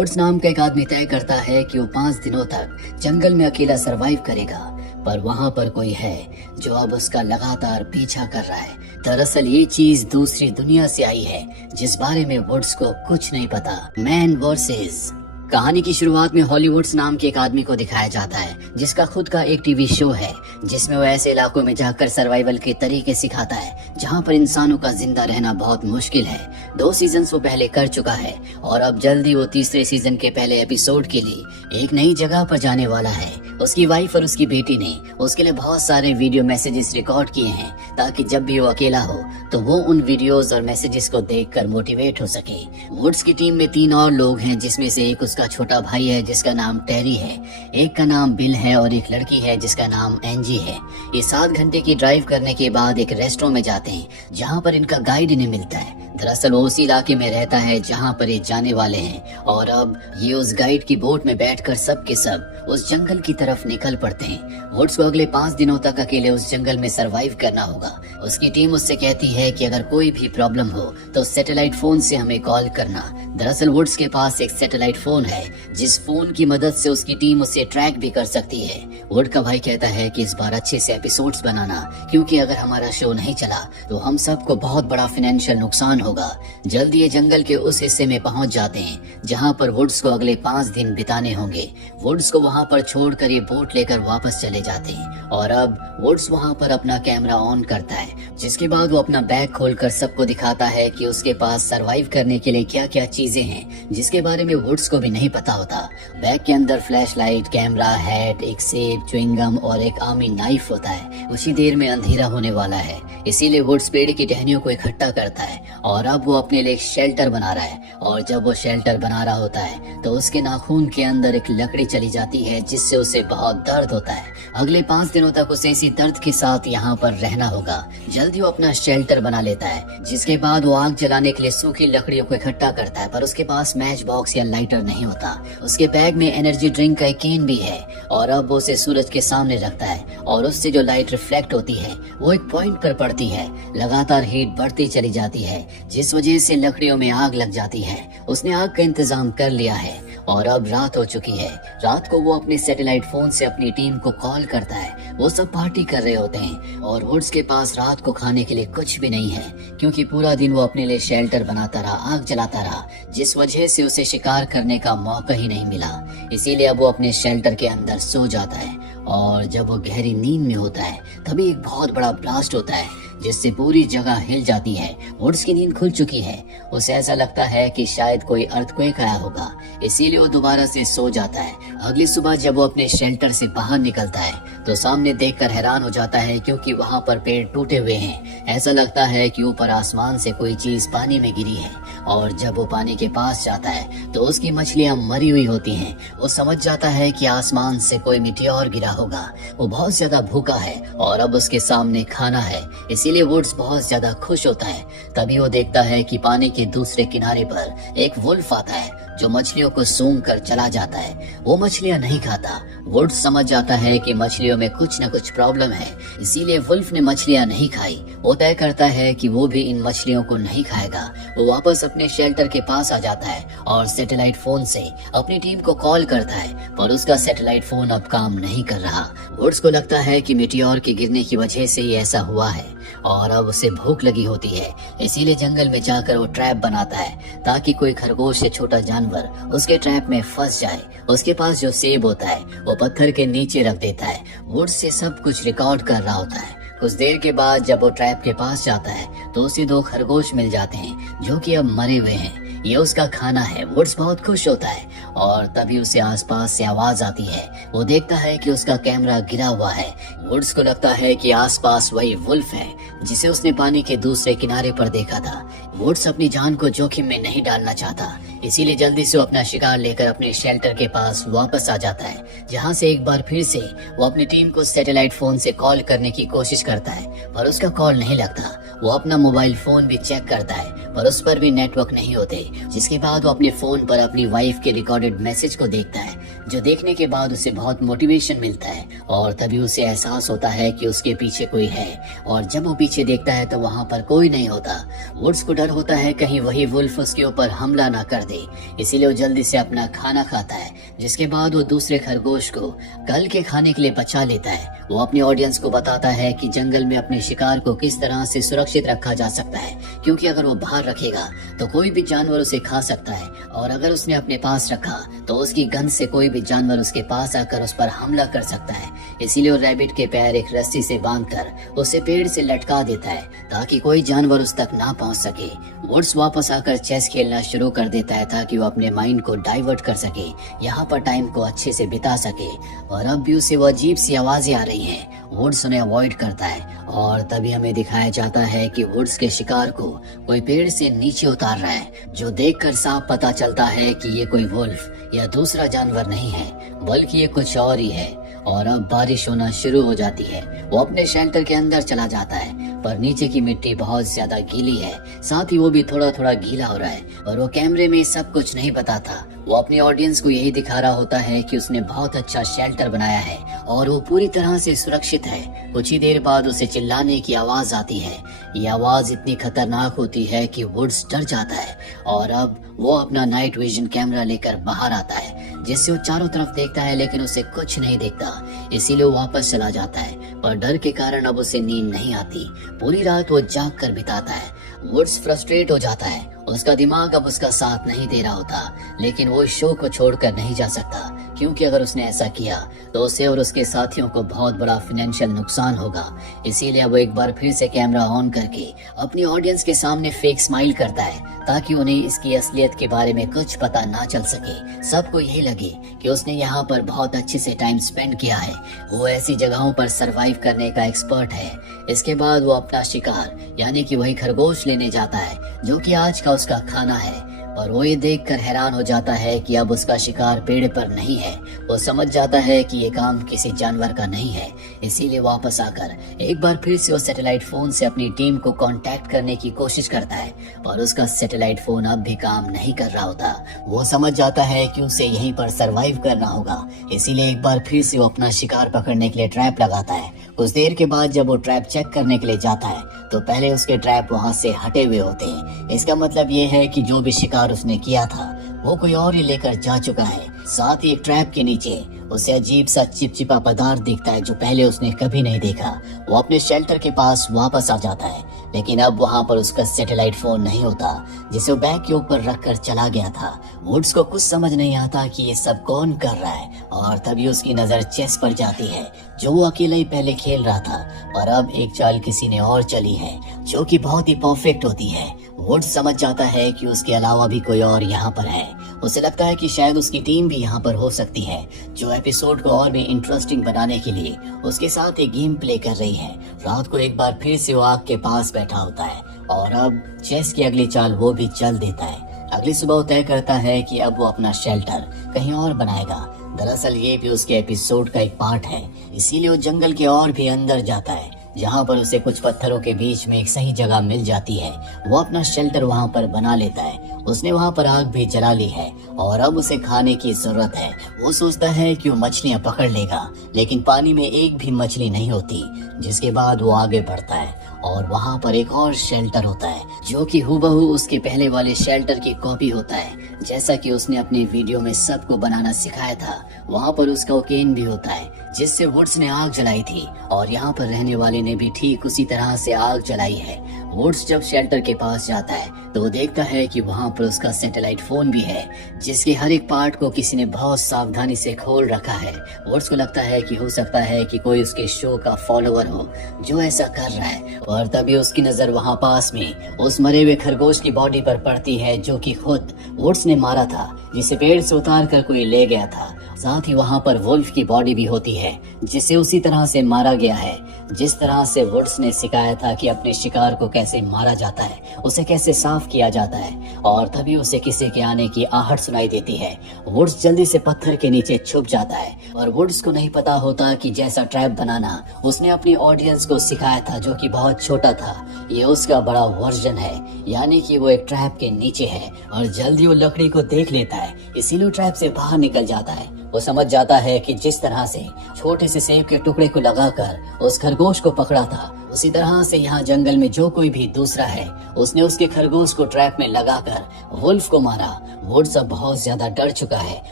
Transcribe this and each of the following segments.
Woods नाम का एक आदमी तय करता है कि वो 5 दिनों तक जंगल में अकेला सरवाइव करेगा, पर वहाँ पर कोई है जो अब उसका लगातार पीछा कर रहा है। दरअसल ये चीज दूसरी दुनिया से आई है जिस बारे में वुड्स को कुछ नहीं पता। Man versus. कहानी की शुरुआत में हॉलीवुड्स नाम के एक आदमी को दिखाया जाता है जिसका खुद का एक टीवी शो है जिसमें वो ऐसे इलाकों में जाकर सर्वाइवल के तरीके सिखाता है जहां पर इंसानों का जिंदा रहना बहुत मुश्किल है। 2 सीजन्स वो पहले कर चुका है और अब जल्दी वो तीसरे सीजन के पहले एपिसोड के लिए एक नई जगह पर जाने वाला है। उसकी वाइफ और उसकी बेटी ने उसके लिए बहुत सारे वीडियो मैसेजेस रिकॉर्ड किए हैं ताकि जब भी वो अकेला हो तो वो उन वीडियोस और मैसेजेस को देखकर मोटिवेट हो सके। वुड्स की टीम में 3 और लोग हैं जिसमें से एक उसका छोटा भाई है जिसका नाम टेरी है, एक का नाम बिल है और एक लड़की है जिसका नाम एंजी है। ये 7 घंटे की ड्राइव करने के बाद एक रेस्टोरेंट में जाते हैं जहाँ पर इनका गाइड इन्हें मिलता है। दरअसल वो उसी इलाके में रहता है जहाँ पर ये जाने वाले हैं और अब ये उस गाइड की बोट में बैठकर सब के सब उस जंगल की तरफ निकल पड़ते हैं। वुड्स को अगले 5 दिनों तक अकेले उस जंगल में सरवाइव करना होगा। उसकी टीम उससे कहती है कि अगर कोई भी प्रॉब्लम हो तो सैटेलाइट फोन से हमें कॉल करना। दरअसल वुड्स के पास एक सैटेलाइट फोन है जिस फोन की मदद से उसकी टीम उसे ट्रैक भी कर सकती है। वुड का भाई कहता है कि इस बार अच्छे से एपिसोड्स बनाना क्योंकि अगर हमारा शो नहीं चला तो हम सबको बहुत बड़ा फाइनेंशियल नुकसान होगा। जल्दी ये जंगल के उस हिस्से में पहुंच जाते हैं जहां पर वुड्स को अगले 5 दिन बिताने होंगे। वुड्स को वहां पर छोड़कर ये बोट लेकर वापस चले जाते हैं और अब वुड्स वहां पर अपना कैमरा ऑन करता है जिसके बाद वो अपना बैग खोलकर सबको दिखाता है कि उसके पास सरवाइव करने के लिए क्या क्या चीजें हैं जिसके बारे में वुड्स को भी नहीं पता होता। बैग के अंदर फ्लैशलाइट, कैमरा, हैट, एक सेब, च्युइंगम और एक आर्मी नाइफ होता है। उसी देर में अंधेरा होने वाला है इसीलिए वुड्स पेड़ की टहनियों को इकट्ठा करता है और अब वो अपने लिए शेल्टर बना रहा है। और जब वो शेल्टर बना रहा होता है तो उसके नाखून के अंदर एक लकड़ी चली जाती है जिससे उसे बहुत दर्द होता है। अगले 5 दिनों तक उसे इसी दर्द के साथ यहाँ पर रहना होगा। जल्दी वो अपना शेल्टर बना लेता है जिसके बाद वो आग जलाने के लिए सूखी लकड़ियों को इकट्ठा करता है, पर उसके पास मैच बॉक्स या लाइटर नहीं होता। उसके बैग में एनर्जी ड्रिंक का एक कैन भी है और अब वो उसे सूरज के सामने रखता है और उससे जो लाइट रिफ्लेक्ट होती है वो एक पॉइंट पर पड़ती है। लगातार हीट बढ़ती चली जाती है जिस वजह से लकड़ियों में आग लग जाती है। उसने आग का इंतजाम कर लिया है और अब रात हो चुकी है। रात को वो अपने सैटेलाइट फोन से अपनी टीम को कॉल करता है। वो सब पार्टी कर रहे होते हैं और वुड्स के पास रात को खाने के लिए कुछ भी नहीं है क्योंकि पूरा दिन वो अपने लिए शेल्टर बनाता रहा, आग जलाता रहा जिस वजह से उसे शिकार करने का मौका ही नहीं मिला। इसीलिए अब वो अपने शेल्टर के अंदर सो जाता है और जब वो गहरी नींद में होता है तभी एक बहुत बड़ा ब्लास्ट होता है जिससे पूरी जगह हिल जाती है। वुड्स की नींद खुल चुकी है। उसे ऐसा लगता है कि शायद कोई अर्थक्वेक आया होगा इसीलिए वो दोबारा से सो जाता है। अगली सुबह जब वो अपने शेल्टर से बाहर निकलता है तो सामने देखकर हैरान हो जाता है क्योंकि वहाँ पर पेड़ टूटे हुए हैं। ऐसा लगता है कि ऊपर आसमान से कोई चीज पानी में गिरी है और जब वो पानी के पास जाता है तो उसकी मछलियाँ मरी हुई होती हैं। वो समझ जाता है कि आसमान से कोई मिटियोर गिरा होगा। वो बहुत ज्यादा भूखा है और अब उसके सामने खाना है इसीलिए वुड्स बहुत ज्यादा खुश होता है। तभी वो देखता है कि पानी के दूसरे किनारे पर एक वुल्फ आता है जो मछलियों को सूंघ कर चला जाता है। वो मछलियां नहीं खाता। वुड्स समझ जाता है कि मछलियों में कुछ न कुछ प्रॉब्लम है इसीलिए वुल्फ ने मछलियां नहीं खाई। वो तय करता है कि वो भी इन मछलियों को नहीं खाएगा। वो वापस अपने शेल्टर के पास आ जाता है और सैटेलाइट फोन से अपनी टीम को कॉल करता है पर उसका सैटेलाइट फोन अब काम नहीं कर रहा। वुड्स को लगता है कि मिटियोर के गिरने की वजह से ही ऐसा हुआ है और अब उसे भूख लगी होती है इसीलिए जंगल में जाकर वो ट्रैप बनाता है ताकि कोई खरगोश या छोटा जानवर उसके ट्रैप में फंस जाए। उसके पास जो सेब होता है वो पत्थर के नीचे रख देता है। वुड्स से सब कुछ रिकॉर्ड कर रहा होता है। कुछ देर के बाद जब वो ट्रैप के पास जाता है तो उसे 2 खरगोश मिल जाते हैं जो कि अब मरे हुए हैं। ये उसका खाना है। वुड्स बहुत खुश होता है और तभी उसे आसपास से आवाज आती है। वो देखता है कि उसका कैमरा गिरा हुआ है। वुड्स को लगता है कि आसपास वही वुल्फ है जिसे उसने पानी के दूसरे किनारे पर देखा था। वुड्स अपनी जान को जोखिम में नहीं डालना चाहता इसीलिए जल्दी से वो अपना शिकार लेकर अपने शेल्टर के पास वापस आ जाता है जहाँ से एक बार फिर से वो अपनी टीम को सैटेलाइट फोन से कॉल करने की कोशिश करता है पर उसका कॉल नहीं लगता। वो अपना मोबाइल फोन भी चेक करता है पर उस पर भी नेटवर्क नहीं होते जिसके बाद वो अपने फोन पर अपनी वाइफ के रिकॉर्डेड मैसेज को देखता है जो देखने के बाद उसे बहुत मोटिवेशन मिलता है और तभी उसे एहसास होता है कि उसके पीछे कोई है। और जब वो पीछे देखता है तो वहाँ पर कोई नहीं होता। वुड्स को डर होता है कहीं वही वुल्फ उसके ऊपर हमला ना कर दे, इसीलिए वो जल्दी से अपना खाना खाता है, जिसके बाद वो दूसरे खरगोश को कल के खाने के लिए बचा लेता है। वो अपनी ऑडियंस को बताता है कि जंगल में अपने शिकार को किस तरह से सुरक्षित रखा जा सकता है, क्योंकि अगर वो बाहर रखेगा तो कोई भी जानवर उसे खा सकता है, और अगर उसने अपने पास रखा तो उसकी गंध से कोई भी जानवर उसके पास आकर उस पर हमला कर सकता है। इसीलिए वो रैबिट के पैर एक रस्सी से बांधकर उसे पेड़ से लटका देता है ताकि कोई जानवर उस तक ना पहुंच सके। वुड्स वापस आकर चेस खेलना शुरू कर देता है ताकि वो अपने माइंड को डाइवर्ट कर सके, यहाँ पर टाइम को अच्छे से बिता सके। और अब भी उसे वो अजीब सी आवाजें आ रही हैं। वुड्स उन्हें अवॉइड करता है और तभी हमें दिखाया जाता है कि वुड्स के शिकार को कोई पेड़ से नीचे उतार रहा है, जो देखकर साफ पता चलता है कि ये कोई वुल्फ या दूसरा जानवर नहीं है, बल्कि ये कुछ और ही है। और अब बारिश होना शुरू हो जाती है। वो अपने शेल्टर के अंदर चला जाता है, पर नीचे की मिट्टी बहुत ज्यादा गीली है, साथ ही वो भी थोड़ा थोड़ा गीला हो रहा है। और वो कैमरे में सब कुछ नहीं बताता, वो अपनी ऑडियंस को यही दिखा रहा होता है कि उसने बहुत अच्छा शेल्टर बनाया है और वो पूरी तरह से सुरक्षित है। कुछ ही देर बाद उसे चिल्लाने की आवाज आती है। ये आवाज इतनी खतरनाक होती है कि वुड्स डर जाता है और अब वो अपना नाइट विजन कैमरा लेकर बाहर आता है, जिससे वो चारों तरफ देखता है लेकिन उसे कुछ नहीं दिखता। इसीलिए वो वापस चला जाता है, पर डर के कारण अब उसे नींद नहीं आती। पूरी रात वो जाग कर बिताता है। वुड्स फ्रस्ट्रेट हो जाता है, उसका दिमाग अब उसका साथ नहीं दे रहा होता, लेकिन वो इस शो को छोड़कर नहीं जा सकता, क्योंकि अगर उसने ऐसा किया तो उसे और उसके साथियों को बहुत बड़ा फाइनेंशियल नुकसान होगा। इसीलिए वो एक बार फिर से कैमरा ऑन करके अपनी ऑडियंस के सामने फेक स्माइल करता है, ताकि उन्हें इसकी असलियत के बारे में कुछ पता ना चल सके। सबको यही लगे कि उसने यहाँ पर बहुत अच्छे से टाइम स्पेंड किया है, वो ऐसी जगहों पर सरवाइव करने का एक्सपर्ट है। इसके बाद वो अपना शिकार यानी कि वही खरगोश लेने जाता है, जो कि आज का उसका खाना है। और वो ये देखकर हैरान हो जाता है कि अब उसका शिकार पेड़ पर नहीं है। वो समझ जाता है कि ये काम किसी जानवर का नहीं है, इसीलिए वापस आकर एक बार फिर से वो सैटेलाइट फोन से अपनी टीम को कांटेक्ट करने की कोशिश करता है, और उसका सैटेलाइट फोन अब भी काम नहीं कर रहा होता। वो समझ जाता है कि उसे यहीं पर सरवाइव करना होगा, इसीलिए एक बार फिर से वो अपना शिकार पकड़ने के लिए ट्रैप लगाता है। कुछ देर के बाद जब वो ट्रैप चेक करने के लिए जाता है तो पहले उसके ट्रैप वहाँ से हटे हुए होते हैं। इसका मतलब ये है कि जो भी शिकार उसने किया था वो कोई और ही लेकर जा चुका है। साथ ही एक ट्रैप के नीचे उसे अजीब सा चिपचिपा पदार्थ दिखता है जो पहले उसने कभी नहीं देखा। वो अपने शेल्टर के पास वापस आ जाता है, लेकिन अब वहाँ पर उसका सैटेलाइट फोन नहीं होता, जिसे वो बैग के ऊपर रखकर चला गया था। वुड्स को कुछ समझ नहीं आता कि ये सब कौन कर रहा है, और तभी उसकी नजर चेस पर जाती है, जो वो अकेला ही पहले खेल रहा था, पर अब एक चाल किसी ने और चली है जो कि बहुत ही परफेक्ट होती है। वुड्स समझ जाता है कि उसके अलावा भी कोई और यहाँ पर है। उसे लगता है कि शायद उसकी टीम भी यहाँ पर हो सकती है, जो एपिसोड को और भी इंटरेस्टिंग बनाने के लिए उसके साथ एक गेम प्ले कर रही है। रात को एक बार फिर से वो आग के पास बैठा होता है और अब चेस की अगली चाल वो भी चल देता है। अगली सुबह वो तय करता है कि अब वो अपना शेल्टर कहीं और बनाएगा। दरअसल ये भी उसके एपिसोड का एक पार्ट है, इसीलिए वो जंगल के और भी अंदर जाता है, जहाँ पर उसे कुछ पत्थरों के बीच में एक सही जगह मिल जाती है। वो अपना शेल्टर वहाँ पर बना लेता है। उसने वहाँ पर आग भी जला ली है और अब उसे खाने की जरूरत है। वो सोचता है कि वो मछलियाँ पकड़ लेगा, लेकिन पानी में एक भी मछली नहीं होती। जिसके बाद वो आगे बढ़ता है और वहाँ पर एक और शेल्टर होता है, जो कि हूबहू उसके पहले वाले शेल्टर की कॉपी होता है, जैसा कि उसने अपनी वीडियो में सबको बनाना सिखाया था। वहाँ पर उसका ओकेन भी होता है, जिससे वुड्स ने आग जलाई थी, और यहाँ पर रहने वाले ने भी ठीक उसी तरह से आग जलाई है। वुड्स जब शेल्टर के पास जाता है तो वो देखता है कि वहाँ पर उसका सैटेलाइट फोन भी है, जिसके हर एक पार्ट को किसी ने बहुत सावधानी से खोल रखा है। वुड्स को लगता है कि हो सकता है कि कोई उसके शो का फॉलोअर हो जो ऐसा कर रहा है, और तभी उसकी नजर वहाँ पास में उस मरे हुए खरगोश की बॉडी पर पड़ती है, जो कि खुद वुड्स ने मारा था, जिसे पेड़ से उतार कर कोई ले गया था। साथ ही वहाँ पर वुल्फ की बॉडी भी होती है, जिसे उसी तरह से मारा गया है, जिस तरह से वुड्स ने सिखाया था कि अपने शिकार को कैसे मारा जाता है, उसे कैसे साफ किया जाता है, और तभी उसे किसी के आने की आहट सुनाई देती है। वुड्स जल्दी से पत्थर के नीचे छुप जाता है और वुड्स को नहीं पता होता कि जैसा ट्रैप बनाना उसने अपनी ऑडियंस को सिखाया था, जो कि बहुत छोटा था, ये उसका बड़ा वर्जन है, यानी कि वो एक ट्रैप के नीचे है और जल्दी वो लकड़ी को देख लेता है, इसीलिए ट्रैप से बाहर निकल जाता है। वो समझ जाता है कि जिस तरह से छोटे से सेब के टुकड़े को लगाकर उस खरगोश को पकड़ा था, उसी तरह से यहाँ जंगल में जो कोई भी दूसरा है, उसने उसके खरगोश को ट्रैप में लगाकर वुल्फ को मारा। वुड्स अब बहुत ज्यादा डर चुका है।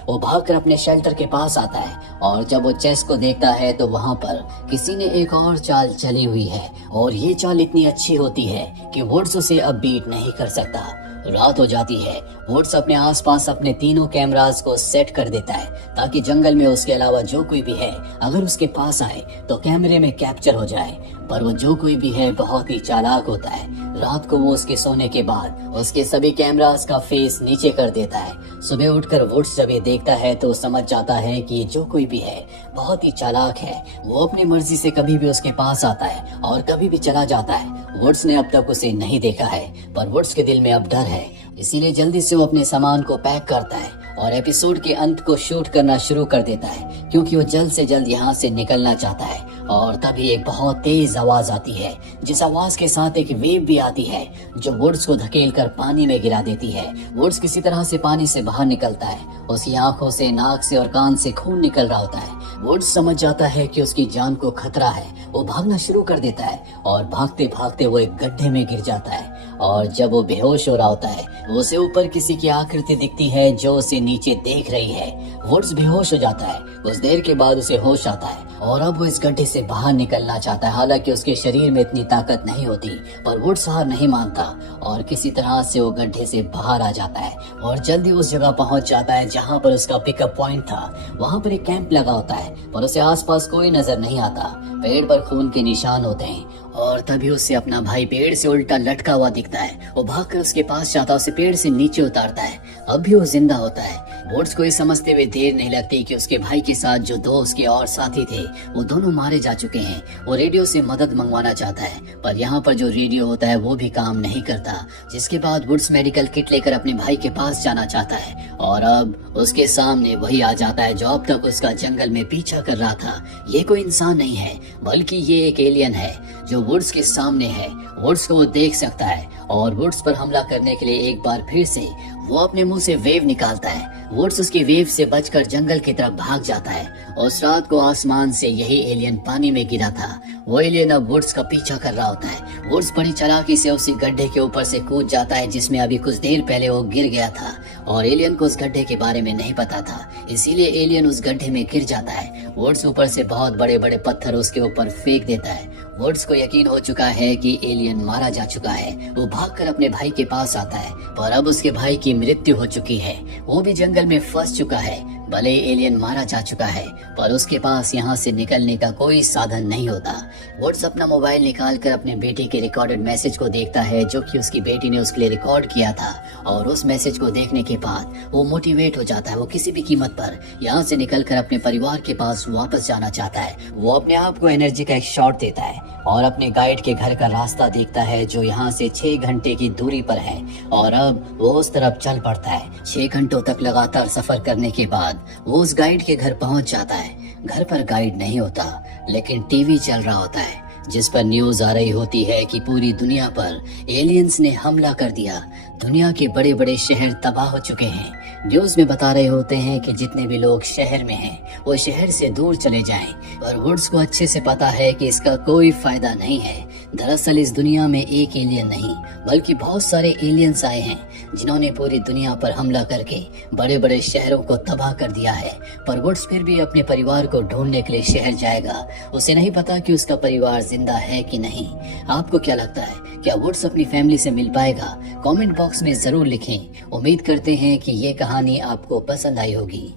वो भागकर अपने शेल्टर के पास आता है और जब वो चेस को देखता है तो वहाँ पर किसी ने एक और चाल चली हुई है और ये चाल इतनी अच्छी होती है कि वुड्स उसे अब बीट नहीं कर सकता। रात हो जाती है। वुड्स अपने आसपास अपने तीनों कैमरास को सेट कर देता है ताकि जंगल में उसके अलावा जो कोई भी है अगर उसके पास आए तो कैमरे में कैप्चर हो जाए। पर वो जो कोई भी है बहुत ही चालाक होता है। रात को वो उसके सोने के बाद उसके सभी कैमरास का फेस नीचे कर देता है। सुबह उठकर वुड्स जब ये देखता है तो समझ जाता है कि जो कोई भी है बहुत ही चालाक है। वो अपनी मर्जी से कभी भी उसके पास आता है और कभी भी चला जाता है। वुड्स ने अब तक उसे नहीं देखा है, पर वुड्स के दिल में अब डर है, इसीलिए जल्दी से वो अपने सामान को पैक करता है और एपिसोड के अंत को शूट करना शुरू कर देता है, क्योंकि वो जल्द से जल्द यहाँ से निकलना चाहता है। और तभी एक बहुत तेज आवाज आती है, जिस आवाज के साथ एक वेव भी आती है जो वुड्स को धकेलकर पानी में गिरा देती है। वुड्स किसी तरह से पानी से बाहर निकलता है। उसकी आंखों से, नाक से और कान से खून निकल रहा होता है। वुड्स समझ जाता है कि उसकी जान को खतरा है। वो भागना शुरू कर देता है और भागते भागते वो एक गड्ढे में गिर जाता है। और जब वो बेहोश हो रहा होता है, उसे ऊपर किसी की आकृति दिखती है जो उसे नीचे देख रही है। वुड्स बेहोश हो जाता है। कुछ देर के बाद उसे होश आता है और अब वो इस गड्ढे से बाहर निकलना चाहता है। हालांकि उसके शरीर में इतनी ताकत नहीं होती, पर वुड्स हार नहीं मानता और किसी तरह से वो गड्ढे से बाहर आ जाता है और जल्दी उस जगह पहुंच जाता है जहां पर उसका पिकअप पॉइंट था। वहां पर एक कैंप लगा होता है, पर उसे आसपास कोई नजर नहीं आता। पेड़ पर खून के निशान होते हैं और तभी उसे अपना भाई पेड़ से उल्टा लटका हुआ दिखता है। वो भागकर उसके पास जाता है, उसे पेड़ से नीचे उतारता है। अब भी वो जिंदा होता है। वुड्स को ये समझते हुए देर नहीं लगती कि उसके भाई के साथ जो दो उसके और साथी थे वो दोनों मारे जा चुके हैं। वो रेडियो से मदद मंगवाना चाहता है, पर यहाँ पर जो रेडियो होता है वो भी काम नहीं करता। जिसके बाद वुड्स मेडिकल किट लेकर अपने भाई के पास जाना चाहता है और अब उसके सामने वही आ जाता है जो अब तक उसका जंगल में पीछा कर रहा था। ये कोई इंसान नहीं है, बल्कि ये एक एलियन है जो वुड्स के सामने है। वुड्स को वो देख सकता है और वुड्स पर हमला करने के लिए एक बार फिर से वो अपने मुंह से वेव निकालता है। वुड्स उसकी वेव से बचकर जंगल की तरफ भाग जाता है। उस रात को आसमान से यही एलियन पानी में गिरा था। वो एलियन अब वुड्स का पीछा कर रहा होता है। वुड्स बड़ी चालाकी से उसी गड्ढे के ऊपर से कूद जाता है जिसमें अभी कुछ देर पहले वो गिर गया था और एलियन को उस गड्ढे के बारे में नहीं पता था, इसीलिए एलियन उस गड्ढे में गिर जाता है। वुड्स ऊपर से बहुत बड़े बड़े पत्थर उसके ऊपर फेंक देता है। वुड्स को यकीन हो चुका है कि एलियन मारा जा चुका है। वो भागकर अपने भाई के पास आता है, पर अब उसके भाई की मृत्यु हो चुकी है। वो भी जंगल में फंस चुका है। भले एलियन मारा जा चुका है, पर उसके पास यहाँ से निकलने का कोई साधन नहीं होता। वुड्स अपना मोबाइल निकालकर अपने बेटे के रिकॉर्डेड मैसेज को देखता है जो कि उसकी बेटी ने उसके लिए रिकॉर्ड किया था, और उस मैसेज को देखने के बाद वो मोटिवेट हो जाता है। वो किसी भी कीमत पर यहाँ से निकलकर अपने परिवार के पास वापस जाना चाहता है। वो अपने आप को एनर्जी का एक शॉट देता है और अपने गाइड के घर का रास्ता देखता है जो यहाँ से 6 घंटे की दूरी पर है, और अब वो उस तरफ चल पड़ता है। 6 घंटों तक लगातार सफर करने के बाद वो उस गाइड के घर पहुंच जाता है। घर पर गाइड नहीं होता, लेकिन टीवी चल रहा होता है जिस पर न्यूज आ रही होती है कि पूरी दुनिया पर एलियंस ने हमला कर दिया। दुनिया के बड़े बड़े शहर तबाह हो चुके हैं। न्यूज में बता रहे होते हैं कि जितने भी लोग शहर में हैं वो शहर से दूर चले जाएं। और वुड्स को अच्छे से पता है कि इसका कोई फायदा नहीं है। दरअसल इस दुनिया में एक एलियन नहीं बल्कि बहुत सारे एलियंस आए हैं जिन्होंने पूरी दुनिया पर हमला करके बड़े बड़े शहरों को तबाह कर दिया है। पर वुड्स फिर भी अपने परिवार को ढूंढने के लिए शहर जाएगा। उसे नहीं पता कि उसका परिवार जिंदा है कि नहीं। आपको क्या लगता है, क्या वुड्स अपनी फैमिली से मिल पाएगा? कमेंट बॉक्स में जरूर लिखें। उम्मीद करते हैं कि ये कहानी आपको पसंद आई होगी।